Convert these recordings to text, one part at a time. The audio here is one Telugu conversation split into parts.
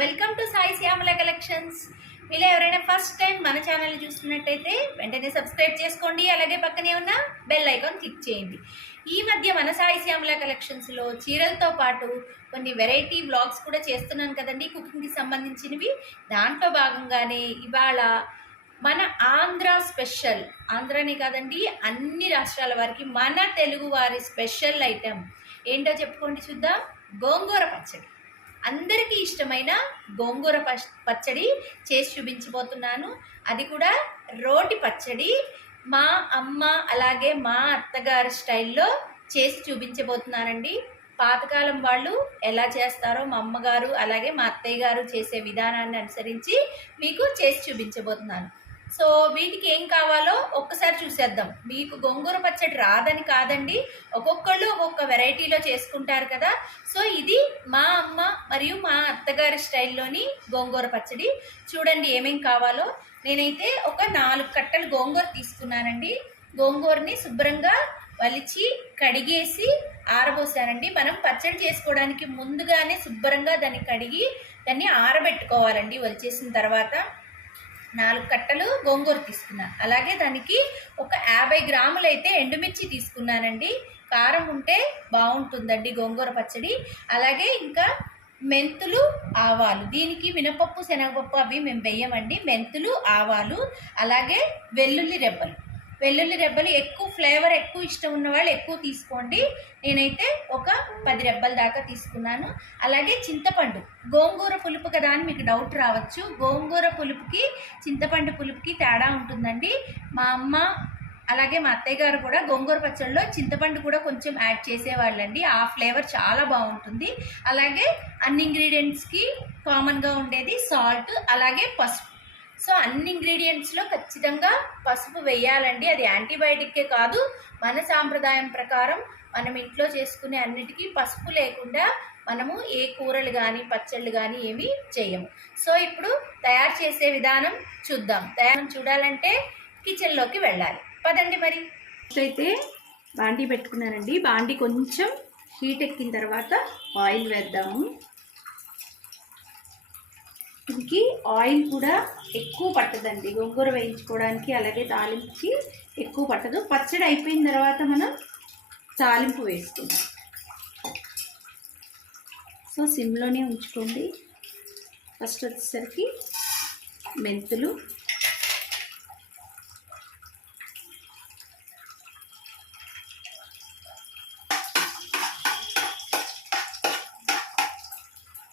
Welcome to Sai Shyamala collections. మీరు ఎవరైనా ఫస్ట్ టైం మన ఛానల్ చూస్తున్నట్టయితే వెంటనే సబ్స్క్రైబ్ చేసుకోండి. అలాగే పక్కనే ఉన్న బెల్ ఐకాన్ క్లిక్ చేయండి. ఈ మధ్య మన సాయి శ్యామల కలెక్షన్స్లో చీరలతో పాటు కొన్ని వెరైటీ వ్లాగ్స్ కూడా చేస్తున్నాను కదండి, కుకింగ్కి సంబంధించినవి. దాంట్లో భాగంగానే ఇవాళ మన ఆంధ్ర స్పెషల్, ఆంధ్రానే కాదండి అన్ని రాష్ట్రాల వారికి మన తెలుగు వారి స్పెషల్ ఐటెం ఏంటో చెప్పుకోండి చూద్దాం. గోంగూర పచ్చడి. అందరికీ ఇష్టమైన గోంగూర పచ్చడి చేసి చూపించబోతున్నాను. అది కూడా రోటి పచ్చడి. మా అమ్మ అలాగే మా అత్తగారి స్టైల్లో చేసి చూపించబోతున్నానండి. పాతకాలం వాళ్ళు ఎలా చేస్తారో మా అమ్మగారు అలాగే మా అత్తయ్య గారు చేసే విధానాన్ని అనుసరించి మీకు చేసి చూపించబోతున్నాను. సో వీటికి ఏం కావాలో ఒక్కసారి చూసేద్దాం. మీకు గోంగూర పచ్చడి రాదని కాదండి, ఒక్కొక్కళ్ళు ఒక్కొక్క వెరైటీలో చేసుకుంటారు కదా. సో ఇది మా అమ్మ మరియు మా అత్తగారి స్టైల్లోని గోంగూర పచ్చడి. చూడండి ఏమేం కావాలో. నేనైతే ఒక 4 కట్టలు గోంగూర తీసుకున్నానండి. గోంగూరని శుభ్రంగా వలిచి కడిగేసి ఆరబోసానండి. మనం పచ్చడి చేసుకోవడానికి ముందుగానే శుభ్రంగా దాన్ని కడిగి దాన్ని ఆరబెట్టుకోవాలండి. వలిచేసిన తర్వాత 4 కట్టలు గోంగూర తీసుకున్నాను. అలాగే దానికి ఒక 50 గ్రాములు అయితే ఎండుమిర్చి తీసుకున్నానండి. కారం ఉంటే బాగుంటుందండి గోంగూర పచ్చడి. అలాగే ఇంకా మెంతులు, ఆవాలు. దీనికి మినపప్పు, శనగపప్పు అవి మేము వేయమండి. మెంతులు, ఆవాలు, అలాగే వెల్లుల్లి రెబ్బలు ఎక్కువ ఫ్లేవర్ ఎక్కువ ఇష్టం ఉన్న వాళ్ళు ఎక్కువ తీసుకోండి. నేనైతే ఒక 10 రెబ్బల దాకా తీసుకున్నాను. అలాగే చింతపండు. గోంగూర పులుపు కదా అని మీకు డౌట్ రావచ్చు. గోంగూర పులుపుకి చింతపండు పులుపుకి తేడా ఉంటుందండి. మా అమ్మ అలాగే మా అత్తయ్య గారు కూడా గోంగూర పచ్చడిలో చింతపండు కూడా కొంచెం యాడ్ చేసేవాళ్ళండి. ఆ ఫ్లేవర్ చాలా బాగుంటుంది. అలాగే అన్ని ఇంగ్రీడియంట్స్కి కామన్గా ఉండేది సాల్ట్, అలాగే పసుపు. సో అన్ని ఇంగ్రీడియంట్స్లో ఖచ్చితంగా పసుపు వేయాలండి. అది యాంటీబయాటిక్కే కాదు, మన సాంప్రదాయం ప్రకారం మనం ఇంట్లో చేసుకునే అన్నిటికీ పసుపు లేకుండా మనము ఏ కూరలు కానీ పచ్చళ్ళు కానీ ఏమీ చేయము. సో ఇప్పుడు తయారు చేసే విధానం చూద్దాం. తయారు చూడాలంటే కిచెన్లోకి వెళ్ళాలి. పదండి. మరి అయితే బాండీ పెట్టుకున్నానండి. బాండీ కొంచెం హీట్ ఎక్కిన తర్వాత ఆయిల్ వేద్దాము. దీనికి ఆయిల్ కూడా ఎక్కువ పట్టదండి. గోంగూర వేయించుకోవడానికి అలాగే తాలింపుకి ఎక్కువ పట్టదు. పచ్చడి అయిపోయిన తర్వాత మనం తాలింపు వేసుకుందాం. సో సిమ్లోనే ఉంచుకోండి. ఫస్ట్ వచ్చేసరికి మెంతులు,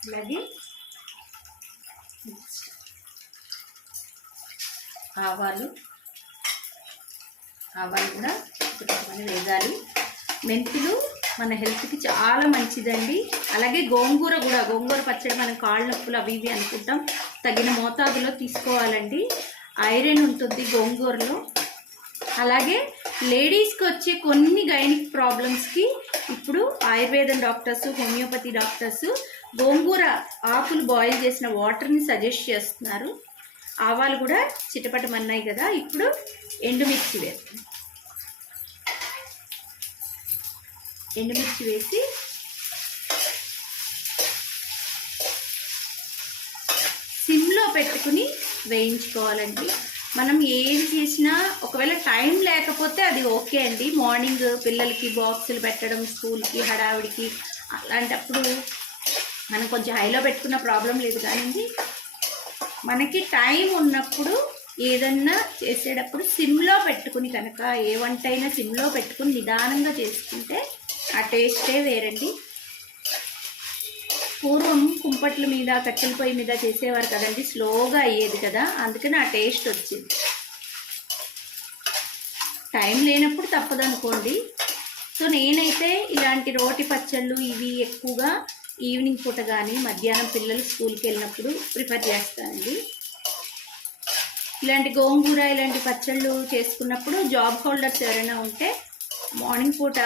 అలాగే ఆవాలు కూడా కొంచెం వేగాలి. మెంతులు మన హెల్త్కి చాలా మంచిదండి. అలాగే గోంగూర పచ్చడి మనం కాళ్ళ నొప్పులు అవి ఇవి అనుకుంటాం, తగిన మోతాదులో తీసుకోవాలండి. ఐరన్ ఉంటుంది గోంగూరలో. అలాగే లేడీస్కి వచ్చే కొన్ని గైనిక్ ప్రాబ్లమ్స్కి ఇప్పుడు ఆయుర్వేదం డాక్టర్స్, హోమియోపతి డాక్టర్స్ గోంగూర ఆకులు బాయిల్ చేసిన వాటర్ని సజెస్ట్ చేస్తున్నారు. ఆవాలు కూడా చిటపటమన్నాయి కదా. ఇప్పుడు ఎండుమిర్చి వేస్తాం. ఎండుమిర్చి వేసి సిమ్లో పెట్టుకుని వేయించుకోవాలండి. మనం ఏం చేసినా ఒకవేళ టైం లేకపోతే అది ఓకే అండి. మార్నింగ్ పిల్లలకి బాక్సులు పెట్టడం, స్కూల్కి హడావిడికి అలాంటప్పుడు మనం కొంచెం హైలో పెట్టుకున్న ప్రాబ్లం లేదు. కానీ మనకి టైం ఉన్నప్పుడు ఏదన్నా చేసేటప్పుడు సిమ్లో పెట్టుకుని కనుక ఏ వంట అయినా సిమ్లో పెట్టుకుని నిదానంగా చేసుకుంటే ఆ టేస్టే వేరండి. పూర్వం కుంపట్ల మీద, కట్టెల పొయ్యి మీద చేసేవారు కదండి, స్లోగా అయ్యేది కదా, అందుకని ఆ టేస్ట్ వచ్చింది. టైం లేనప్పుడు తప్పదనుకోండి. సో నేనైతే ఇలాంటి రోటి పచ్చళ్ళు ఇవి ఎక్కువగా ఈవినింగ్ పూట కానీ మధ్యాహ్నం పిల్లలు స్కూల్కి వెళ్ళినప్పుడు ప్రిఫర్ చేస్తానండి. ఇలాంటి గోంగూర ఇలాంటి పచ్చళ్ళు చేసుకున్నప్పుడు జాబ్ హోల్డర్స్ ఎవరైనా ఉంటే మార్నింగ్ పూట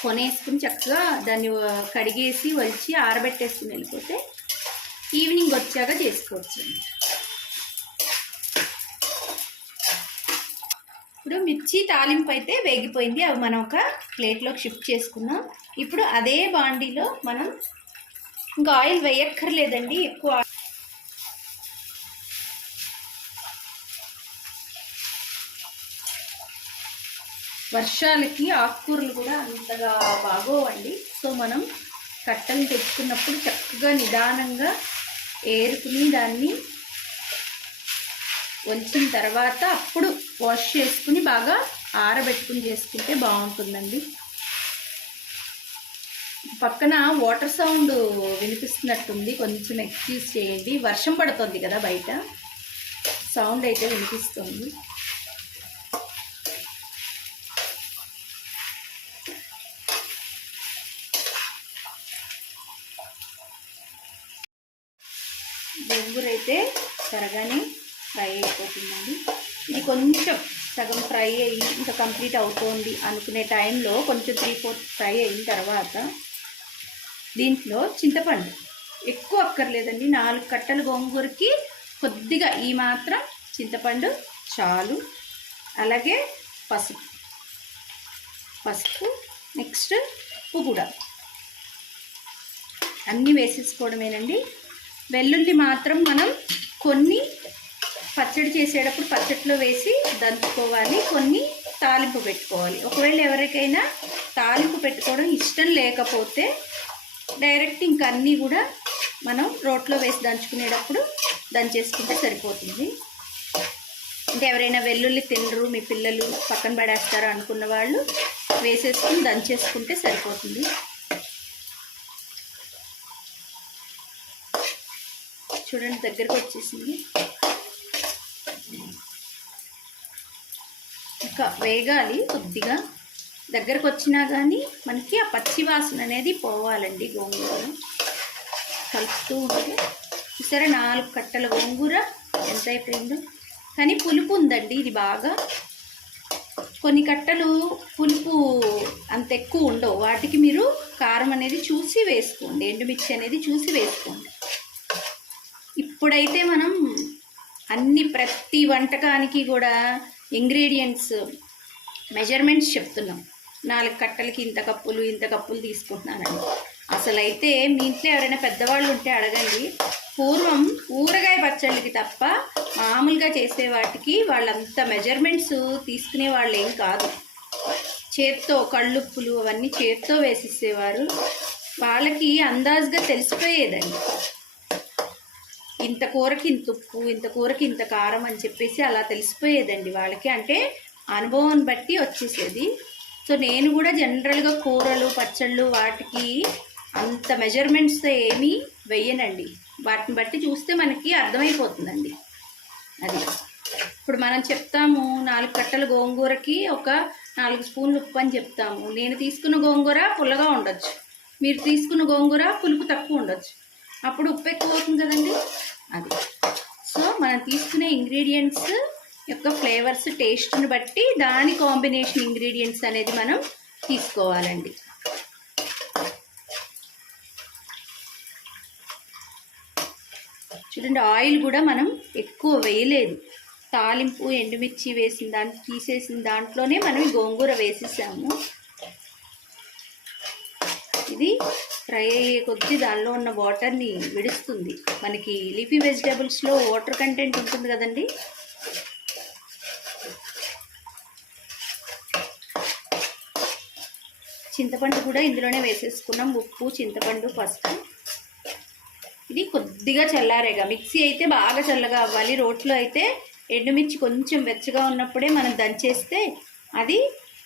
కొనేసుకుని చక్కగా దాన్ని కడిగేసి వలిచి ఆరబెట్టేసుకుని వెళ్ళిపోతే ఈవినింగ్ వచ్చాక చేసుకోవచ్చు. ఇప్పుడు మిర్చి తాలింపు అయితే వేగిపోయింది. అవి మనం ఒక ప్లేట్లోకి షిఫ్ట్ చేసుకున్నాం. ఇప్పుడు అదే బాండీలో మనం ఇంకా ఆయిల్ వేయక్కర్లేదండి ఎక్కువ. వర్షాలకి ఆకుకూరలు కూడా అంతగా బాగోవండి. సో మనం కట్టలు తెచ్చుకున్నప్పుడు చక్కగా నిదానంగా ఏరుకుని దాన్ని వంచిన తర్వాత అప్పుడు వాష్ చేసుకుని బాగా ఆరబెట్టుకుని చేసుకుంటే బాగుంటుందండి. పక్కన వాటర్ సౌండ్ వినిపిస్తున్నట్టుంది, కొంచెం ఎక్స్క్యూజ్ చేయండి. వర్షం పడుతుంది కదా బయట, సౌండ్ అయితే వినిపిస్తుంది. గోంగూర అయితే త్వరగానే ఫ్రై అయిపోతుందండి. ఇది కొంచెం సగం ఫ్రై అయ్యి ఇంకా కంప్లీట్ అవుతుంది అనుకునే టైంలో కొంచెం 3/4 ఫ్రై అయిన తర్వాత దీంట్లో చింతపండు ఎక్కువ అక్కర్లేదండి. 4 కట్టల గోంగూరకి కొద్దిగా ఈ మాత్రం చింతపండు చాలు. అలాగే పసుపు నెక్స్ట్ ఉప్పు కూడా అన్నీ వేసేసుకోవడమేనండి. వెల్లుల్లి మాత్రం మనం కొన్ని పచ్చడి చేసేటప్పుడు పచ్చడిలో వేసి దంచుకోవాలి, కొన్ని తాలింపు పెట్టుకోవాలి. ఒకవేళ ఎవరికైనా తాలింపు పెట్టుకోవడం ఇష్టం లేకపోతే డైరెక్ట్ ఇంకా అన్నీ కూడా మనం రోట్లో వేసి దంచుకునేటప్పుడు దంచేసుకుంటే సరిపోతుంది. అంటే ఎవరైనా వెల్లుల్లి తినరు, మీ పిల్లలు పక్కన పడేస్తారు అనుకున్న వాళ్ళు వేసేసుకుని దంచేసుకుంటే సరిపోతుంది. చూడండి దగ్గరకు వచ్చేసింది. ఇంకా వేగాలి, కొద్దిగా దగ్గరకు వచ్చినా కానీ మనకి ఆ పచ్చి వాసన అనేది పోవాలండి. గోంగూర కలుపుతూ ఉంటే సరే 4 కట్టల గోంగూర ఎంత అయిపోయిందో. కానీ పులుపు ఉందండి ఇది బాగా. కొన్ని కట్టలు పులుపు అంత ఎక్కువ ఉండవు, వాటికి మీరు కారం అనేది చూసి వేసుకోండి, ఎండుమిర్చి అనేది చూసి వేసుకోండి. ఇప్పుడైతే మనం ప్రతి వంటకానికి కూడా ఇంగ్రీడియంట్స్ మెజర్మెంట్స్ చెప్తున్నాం. 4 కట్టలకి ఇంత కప్పులు తీసుకుంటున్నానండి. అసలైతే మీ ఇంట్లో ఎవరైనా పెద్దవాళ్ళు ఉంటే అడగండి. పూర్వం ఊరగాయ పచ్చళ్ళకి తప్ప మామూలుగా చేసే వాటికి వాళ్ళంత మెజర్మెంట్స్ తీసుకునే వాళ్ళు ఏం కాదు. చేత్తో కళ్ళుప్పులు అవన్నీ చేత్తో వేసిచ్చేవారు. వాళ్ళకి అందాజుగా తెలిసిపోయేదండి. ఇంత కూరకి ఇంత ఉప్పు, ఇంత కూరకి ఇంత కారం అని చెప్పేసి అలా తెలిసిపోయేదండి వాళ్ళకి. అంటే అనుభవం బట్టి వచ్చేసేది. సో నేను కూడా జనరల్గా కూరలు పచ్చళ్ళు వాటికి అంత మెజర్మెంట్స్తో ఏమీ వెయ్యనండి. వాటిని బట్టి చూస్తే మనకి అర్థమైపోతుందండి. అది ఇప్పుడు మనం చెప్తాము 4 కట్టల గోంగూరకి ఒక 4 స్పూన్లు ఉప్పు అని చెప్తాము. నేను తీసుకున్న గోంగూర పుల్లగా ఉండొచ్చు, మీరు తీసుకున్న గోంగూర పులుపు తక్కువ ఉండొచ్చు, అప్పుడు ఉప్పు ఎక్కువ అవుతుంది కదండి. అది సో మనం తీసుకునే ఇంగ్రీడియంట్స్ యొక్క ఫ్లేవర్స్ టేస్ట్ని బట్టి దాని కాంబినేషన్ ఇంగ్రీడియంట్స్ అనేది మనం తీసుకోవాలండి. చూడండి ఆయిల్ కూడా మనం ఎక్కువ వేయలేదు. తాలింపు ఎండుమిర్చి వేసిన దాన్ని తీసేసిన దాంట్లోనే మనం గోంగూర వేసేసాము. ఇది ఫ్రై అయ్యే కొద్దీ దానిలో ఉన్న వాటర్ని విడుస్తుంది. మనకి లీఫీ వెజిటేబుల్స్లో వాటర్ కంటెంట్ ఉంటుంది కదండి. చింతపండు కూడా ఇందులోనే వేసేసుకున్నాం. ఉప్పు, చింతపండు, పసుపు. ఇది కొద్దిగా చల్లారేగా, మిక్సీ అయితే బాగా చల్లగా అవ్వాలి. రోట్లో అయితే ఎండుమిర్చి కొంచెం వెచ్చగా ఉన్నప్పుడే మనం దంచేస్తే అది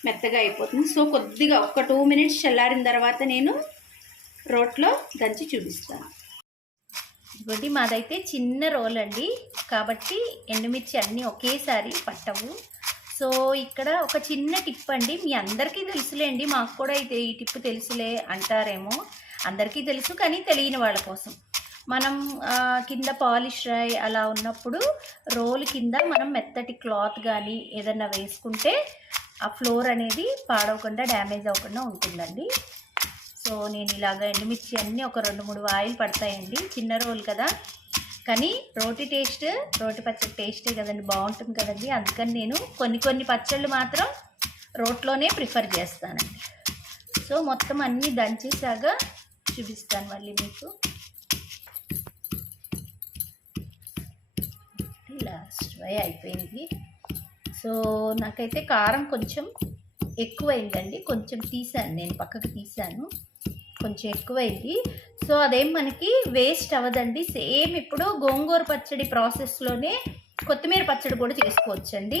మెత్తగా అయిపోతుంది. సో కొద్దిగా ఒక 2 మినిట్స్ చల్లారిన తర్వాత నేను రోట్లో దంచి చూపిస్తాను. ఇదిగోండి మాదైతే చిన్న రోల్ అండి, కాబట్టి ఎండుమిర్చి అన్నీ ఒకేసారి పట్టవు. సో ఇక్కడ ఒక చిన్న టిప్ అండి, మీ అందరికీ తెలుసులేండి, మాకు కూడా అయితే ఈ టిప్ తెలుసులే అంటారేమో. అందరికీ తెలుసు కానీ తెలియని వాళ్ళ కోసం. మనం కింద పాలిష్ రాయి అలా ఉన్నప్పుడు రోల్ కింద మనం మెత్తటి క్లాత్ కానీ ఏదన్నా వేసుకుంటే ఆ ఫ్లోర్ అనేది పాడవకుండా డ్యామేజ్ అవ్వకుండా ఉంటుందండి. సో నేను ఇలాగ ఎండుమిర్చి అన్నీ ఒక 2-3 వాయిలు పడతాయండి. చిన్న రోల్ కదా, కానీ రోటి పచ్చడి టేస్టే కదండి, బాగుంటుంది కదండి. అందుకని నేను కొన్ని పచ్చళ్ళు మాత్రం రోట్లోనే ప్రిఫర్ చేస్తానండి. సో మొత్తం అన్నీ దంచేసాక చూపిస్తాను మళ్ళీ మీకు. లాస్ట్ వై అయిపోయింది. సో నాకైతే కారం కొంచెం ఎక్కువైందండి, కొంచెం తీసాను, నేను పక్కకు తీసాను, కొంచెం ఎక్కువైంది. సో అదేం మనకి వేస్ట్ అవ్వదండి. సేమ్ ఇప్పుడు గోంగూర పచ్చడి ప్రాసెస్లోనే కొత్తిమీర పచ్చడి కూడా చేసుకోవచ్చండి.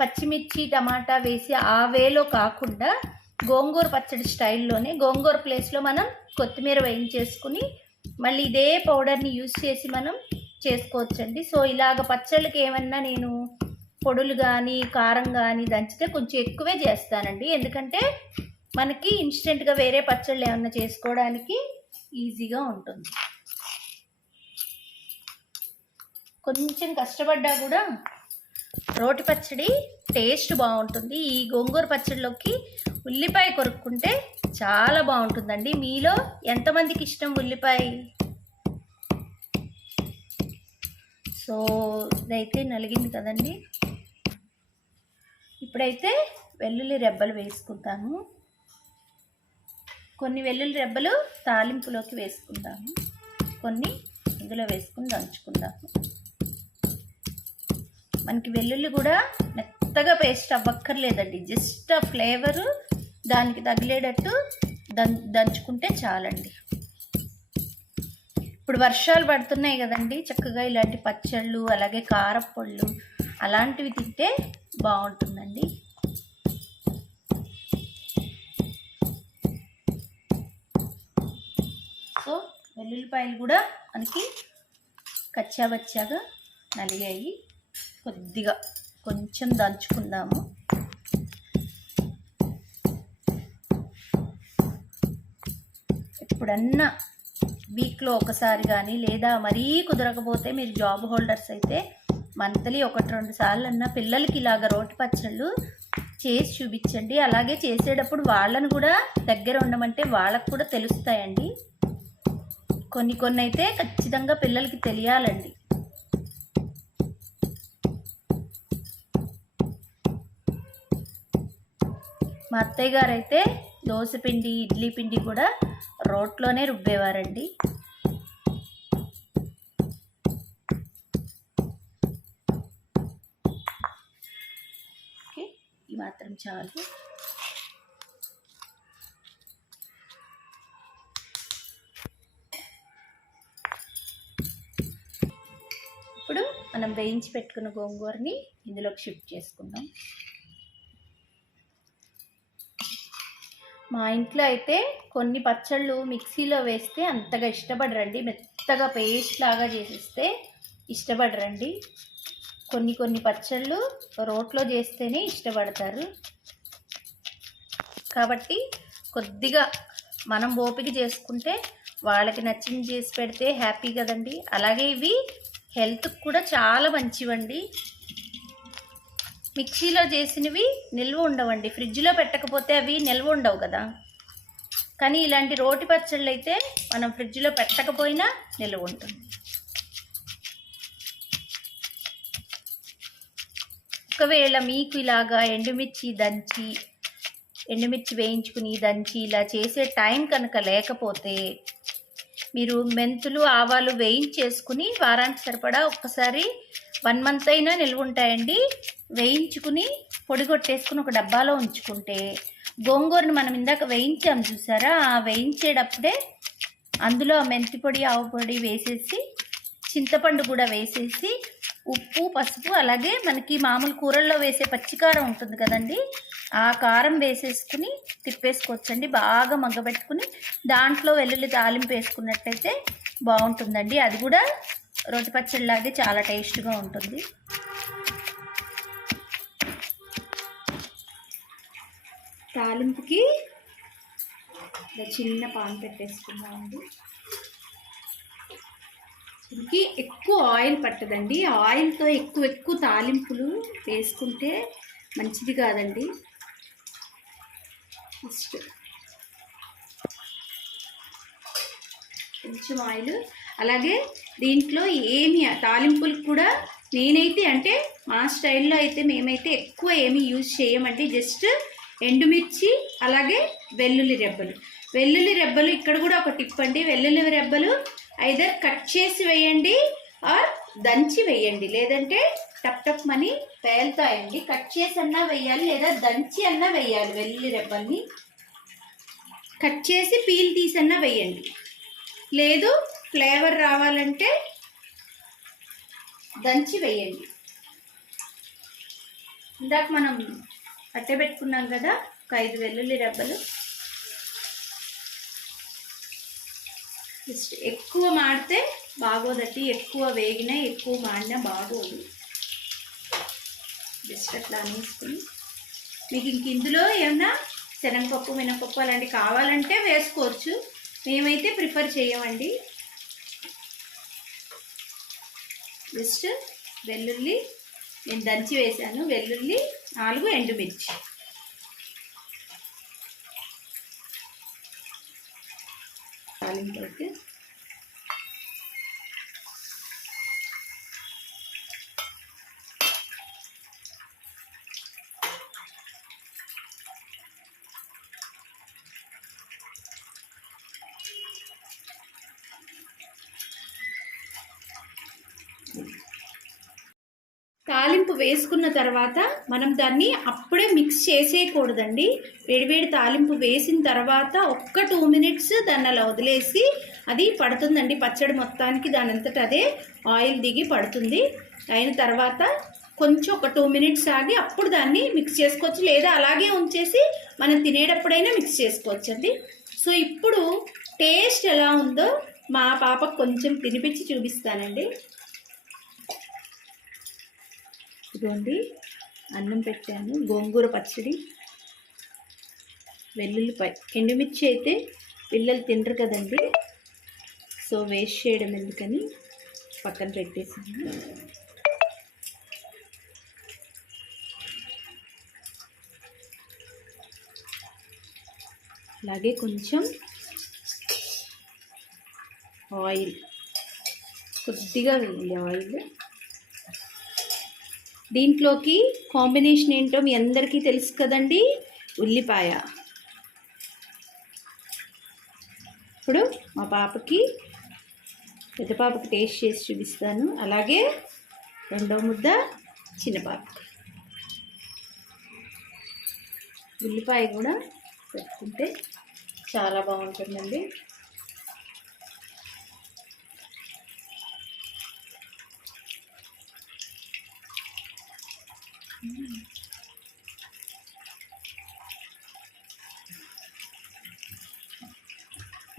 పచ్చిమిర్చి టమాటా వేసి ఆ వేలో కాకుండా గోంగూర పచ్చడి స్టైల్లోనే గోంగూర ప్లేస్లో మనం కొత్తిమీర వేయించేసుకుని మళ్ళీ ఇదే పౌడర్ని యూజ్ చేసి మనం చేసుకోవచ్చండి. సో ఇలాగ పచ్చళ్ళకి ఏమన్నా నేను పొడులు కానీ కారం కానీ దంచితే కొంచెం ఎక్కువే చేస్తానండి, ఎందుకంటే మనకి ఇన్స్టెంట్గా వేరే పచ్చళ్ళు ఏమన్నా చేసుకోవడానికి ఈజీగా ఉంటుంది. కొంచెం కష్టపడ్డా కూడా రోటి పచ్చడి టేస్ట్ బాగుంటుంది. ఈ గోంగూర పచ్చడిలోకి ఉల్లిపాయ కొరుక్కుంటే చాలా బాగుంటుందండి. మీలో ఎంతమందికి ఇష్టం ఉల్లిపాయ? సో ఇదైతే నలిగింది కదండి. ఇప్పుడైతే వెల్లుల్లి రెబ్బలు వేసుకుంటాము. కొన్ని వెల్లుల్లి రెబ్బలు తాలింపులోకి వేసుకుంటాము, కొన్ని ఇందులో వేసుకుని దంచుకుందాము. మనకి వెల్లుల్లి కూడా మెత్తగా పేస్ట్ అవ్వక్కర్లేదండి, జస్ట్ ఆ ఫ్లేవరు దానికి తగిలేటట్టు దంచుకుంటే చాలండి. ఇప్పుడు వర్షాలు పడుతున్నాయి కదండి, చక్కగా ఇలాంటి పచ్చళ్ళు అలాగే కారపొళ్ళు అలాంటివి తింటే బాగుంటుందండి. సో వెల్లుల్లిపాయలు కూడా మనకి కచ్చాబచ్చాగా నలిగాయి. కొద్దిగా కొంచెం దంచుకుందాము. ఎప్పుడన్నా వీక్లో ఒకసారి కానీ, లేదా మరీ కుదరకపోతే మీరు జాబ్ హోల్డర్స్ అయితే మంత్లీ 1-2 సార్లు అన్నా పిల్లలకి ఇలాగ రోటి పచ్చళ్ళు చేసి చూపించండి. అలాగే చేసేటప్పుడు వాళ్ళను కూడా దగ్గర ఉండమంటే వాళ్ళకు కూడా తెలుస్తాయండి. కొన్ని అయితే ఖచ్చితంగా పిల్లలకి తెలియాలండి. మా అత్తయ్య గారు అయితే దోశ పిండి ఇడ్లీ పిండి కూడా రోట్లోనే రుబ్బేవారండి. ఓకే, ఈ మాత్రం చాలు. ఇప్పుడు మనం వేయించి పెట్టుకున్న గోంగూరని ఇందులోకి షిఫ్ట్ చేసుకుందాం. మా ఇంట్లో అయితే కొన్ని పచ్చళ్ళు మిక్సీలో వేస్తే అంతగా ఇష్టపడరండి, మెత్తగా పేస్ట్ లాగా చేసేస్తే ఇష్టపడరండి. కొన్ని పచ్చళ్ళు రోట్లో చేస్తేనే ఇష్టపడతారు. కాబట్టి కొద్దిగా మనం ఓపిక చేసుకుంటే వాళ్ళకి నచ్చింది చేసి పెడితే హ్యాపీ కదండి. అలాగే ఇవి హెల్త్కి కూడా చాలా మంచివండి. మిక్సీలో చేసినవి నిల్వ ఉండవండి, ఫ్రిడ్జ్లో పెట్టకపోతే అవి నిల్వ ఉండవు కదా. కానీ ఇలాంటి రోటి పచ్చళ్ళు అయితే మనం ఫ్రిడ్జ్లో పెట్టకపోయినా నిల్వ ఉంటుంది. ఒకవేళ మీకు ఇలాగా ఎండుమిర్చి వేయించుకుని దంచి ఇలా చేసే టైం కనుక లేకపోతే మీరు మెంతులు ఆవాలు వేయించేసుకుని వారానికి సరిపడా ఒక్కసారి 1 మంత్ అయినా నిల్వ ఉంటాయండి. వేయించుకుని పొడి కొట్టేసుకుని ఒక డబ్బాలో ఉంచుకుంటే గోంగూరని మనం ఇందాక వేయించాం చూసారా, ఆ వేయించేటప్పుడే అందులో మెంతి పొడి ఆవు పొడి వేసేసి చింతపండు కూడా వేసేసి ఉప్పు పసుపు అలాగే మనకి మామూలు కూరల్లో వేసే పచ్చికారం ఉంటుంది కదండి, ఆ కారం వేసేసుకుని తిప్పేసుకోవచ్చండి. బాగా మగ్గబెట్టుకుని దాంట్లో వెల్లుల్లి తాలింపు వేసుకున్నట్టయితే బాగుంటుందండి. అది కూడా రోటి పచ్చడిలాగే చాలా టేస్ట్గా ఉంటుంది. తాలింపుకి చిన్న పాన్ పెట్టేసుకున్నామండి. దీనికి ఎక్కువ ఆయిల్ పట్టదండి, ఆయిల్తో ఎక్కువ తాలింపులు వేసుకుంటే మంచిది కాదండి. ఫస్ట్ కొంచెం ఆయిల్, అలాగే దీంట్లో ఏమి తాలింపులకు కూడా నేనైతే అంటే మా స్టైల్లో అయితే మేమైతే ఎక్కువ ఏమీ యూజ్ చేయమండి. జస్ట్ ఎండుమిర్చి అలాగే వెల్లుల్లి రెబ్బలు వెల్లుల్లి రెబ్బలు ఇక్కడ కూడా ఒక టిప్ అండి. వెల్లుల్లి రెబ్బలు ఐదర్ కట్ చేసి వేయండి ఆర్ దంచి వేయండి, లేదంటే టప్ టప్ మని పేలుతాయండి. కట్ చేసి అన్నా వేయాలి లేదా దంచి అన్నా వేయాలి. వెల్లుల్లి రెబ్బల్ని కట్ చేసి పీల్ తీసన్నా వేయండి. లేదు ఫ్లేవర్ రావాలంటే దంచి వేయండి. ఇందాక మనం పెట్టుకున్నాం కదా ఒక 5 వెల్లుల్లి రెబ్బలు. జస్ట్ ఎక్కువ మాడితే బాగోదట్టి, ఎక్కువ వేగినా ఎక్కువ మాడినా బాగోదు. జస్ట్ అట్లా అనేసుకుని మీకు ఇంక ఇందులో ఏమన్నా శనగపప్పు మినపప్పు అలాంటివి కావాలంటే వేసుకోవచ్చు. మేమైతే ప్రిఫర్ చేయమండి. జస్ట్ వెల్లుల్లి నేను దంచి వేసాను, వెల్లుల్లి 4 ఎండుమిర్చి. తాలింపు తాలింపు వేసుకున్న తర్వాత మనం దాన్ని అప్పుడే మిక్స్ చేసేయకూడదండి. వేడివేడి తాలింపు వేసిన తర్వాత ఒక్క 2 మినిట్స్ దాన్ని అలా వదిలేసి అది పడుతుందండి పచ్చడి మొత్తానికి. దాని అంతటా అదే ఆయిల్ దిగి పడుతుంది. అయిన తర్వాత కొంచెం ఒక 2 మినిట్స్ ఆగి అప్పుడు దాన్ని మిక్స్ చేసుకోవచ్చు, లేదా అలాగే ఉంచేసి మనం తినేటప్పుడైనా మిక్స్ చేసుకోవచ్చు అండి. సో ఇప్పుడు టేస్ట్ ఎలా ఉందో మా పాపకు కొంచెం తినిపించి చూపిస్తానండి. ఇదిగోండి అన్నం పెట్టాను, గోంగూర పచ్చడి, వెల్లుల్లిపాయ, ఎండుమిర్చి అయితే పిల్లలు తినరు కదండి, సో వేస్ట్ చేయడం ఎందుకని పక్కన పెట్టేసాను. అలాగే కొంచెం ఆయిల్, కొద్దిగా వేయాలి ఆయిల్. దీంట్లోకి కాంబినేషన్ ఏంటో మీ అందరికీ తెలుసు కదండి, ఉల్లిపాయ. ఇప్పుడు మా పాపకి, పెద్ద పాపకి టేస్ట్ చేసి చూపిస్తాను, అలాగే రెండో ముద్ద చిన్న పాపకి. ఉల్లిపాయ కూడా పెట్టుకుంటే చాలా బాగుంటుందండి.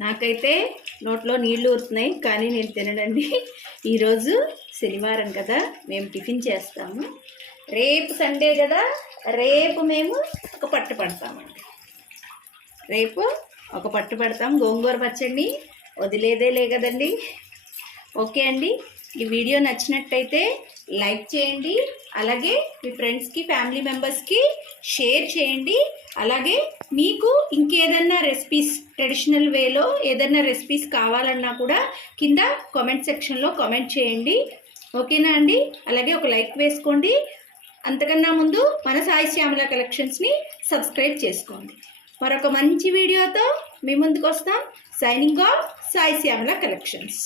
నాకైతే నోట్లో నీళ్ళు ఊరుతున్నాయి, కానీ నేను తినడండి. ఈరోజు శనివారం కదా, మేము టిఫిన్ చేస్తాము. రేపు సండే కదా, రేపు మేము ఒక పట్టు పడతామండి. రేపు ఒక పట్టు పడతాం. గోంగూర పచ్చడిని వదిలేదే కదండి. ఓకే అండి, ఈ వీడియో నచ్చినట్టయితే లైక్ చేయండి, అలాగే మీ ఫ్రెండ్స్కి ఫ్యామిలీ మెంబర్స్కి షేర్ చేయండి. అలాగే మీకు ఇంకేదన్నా రెసిపీస్ ట్రెడిషనల్ వేలో ఏదన్నా రెసిపీస్ కావాలన్నా కూడా కింద కామెంట్ సెక్షన్లో కామెంట్ చేయండి. ఓకేనా అండి? అలాగే ఒక లైక్ వేసుకోండి. అంతకన్నా ముందు మన సాయి శ్యామల కలెక్షన్స్ని సబ్స్క్రైబ్ చేసుకోండి. మరొక మంచి వీడియోతో మీ ముందుకు వస్తాం. Signing off, Sai Shyamala collections.